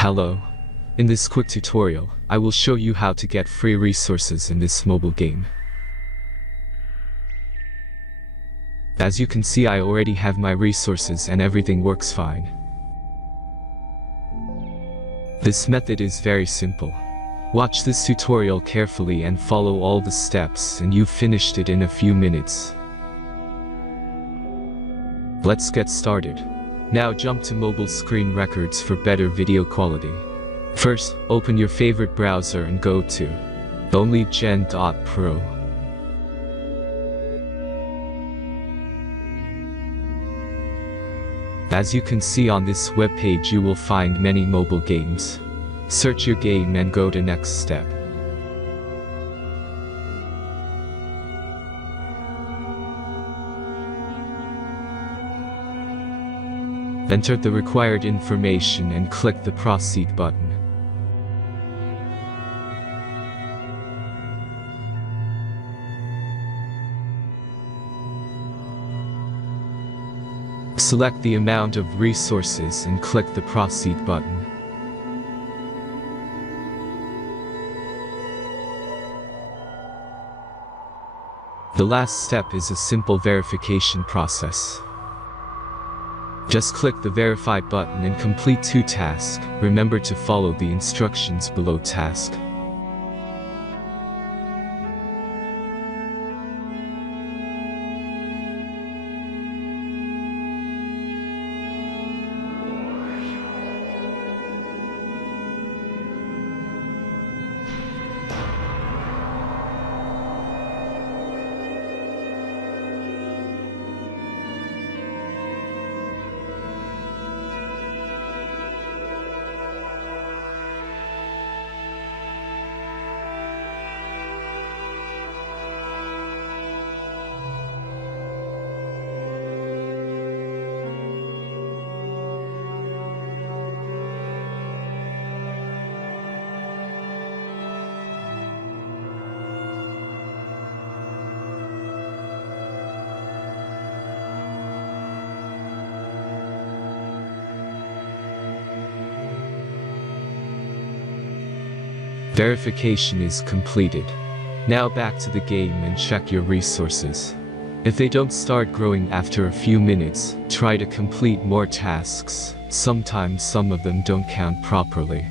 Hello. In this quick tutorial, I will show you how to get free resources in this mobile game. As you can see, I already have my resources and everything works fine. This method is very simple. Watch this tutorial carefully and follow all the steps and you've finished it in a few minutes. Let's get started. Now jump to mobile screen records for better video quality. First, open your favorite browser and go to onlygen.pro. As you can see on this web page, you will find many mobile games. Search your game and go to next step. Enter the required information and click the Proceed button. Select the amount of resources and click the Proceed button. The last step is a simple verification process. Just click the Verify button and complete 2 tasks. Remember to follow the instructions below task. Verification is completed. Now back to the game and check your resources. If they don't start growing after a few minutes, try to complete more tasks. Sometimes some of them don't count properly.